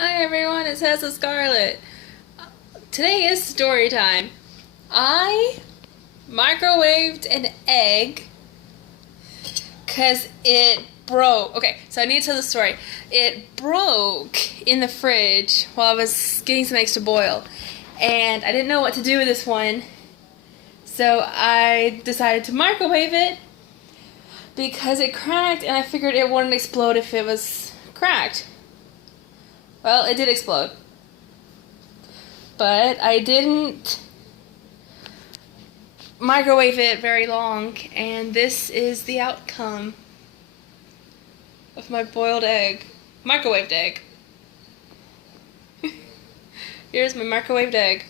Hi everyone, it's Hessa Scarlet. Today is story time. I microwaved an egg because it broke. Okay, so I need to tell the story. It broke in the fridge while I was getting some eggs to boil, and I didn't know what to do with this one, so I decided to microwave it because it cracked, and I figured it wouldn't explode if it was cracked. Well, it did explode. But I didn't microwave it very long, and this is the outcome of my boiled egg. Microwaved egg. Here's my microwaved egg.